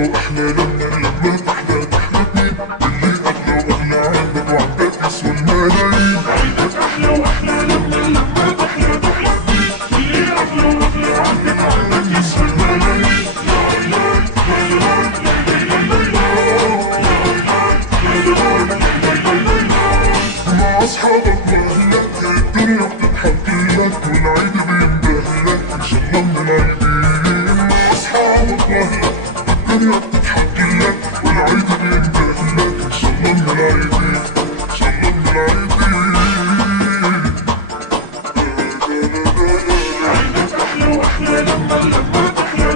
واحلى لما تحلى تحلى اللي احلى واغلى عندك وعندك يسوى الملايين. عيدك احلى واحلى لما تحلى اللي احلى واغلى عندك وعندك يسوى الملايين. مع اصحابك واهلك الدنيا بتضحك لك والعيد بيندهلك ان شاء الله من العيدين. مع اصحابك واهلك الدنيا بتضحك لك والعيد بيندهلك ان شاء الله من العيدين، ان شاء الله من العيدين. عيدك احلى واحلى لما تحلى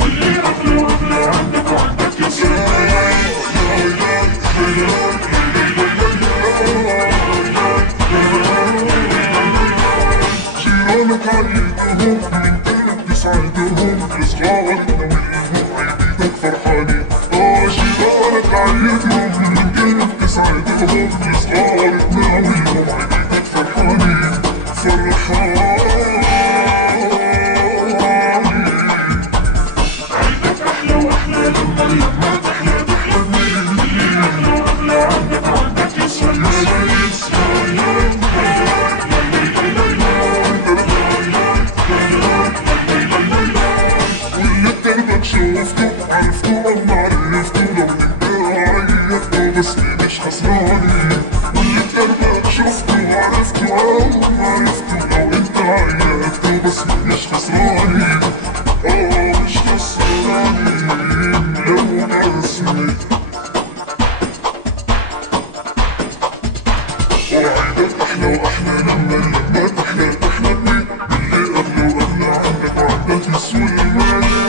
واللي احلى واغلى عندك وعندك يسوى جيرانك عيدهم من قلبك تسعدهم لصغارك ناويهم عيدك فرحانين. جيرانك عيدهم من قلبك تسعدهم لصغارك ناويهم عيدك فرحانين فرحانين. عيدك احلى واحلى لما تحلى اللي احلى واغلى عندك وعندك يسوى الملايين. شوفته عرفته او معرفته لو نقدر عيطته بس مش خسرانين. واللي بدربك شفته عرفته او معرفته لو انت عيطته بس مش خسرانين. مش خسرانين لو رسمي. وعيدك احلى واحلى لما تحلى اللي اغلى واغلى عندك وعندك يسوى الملايين.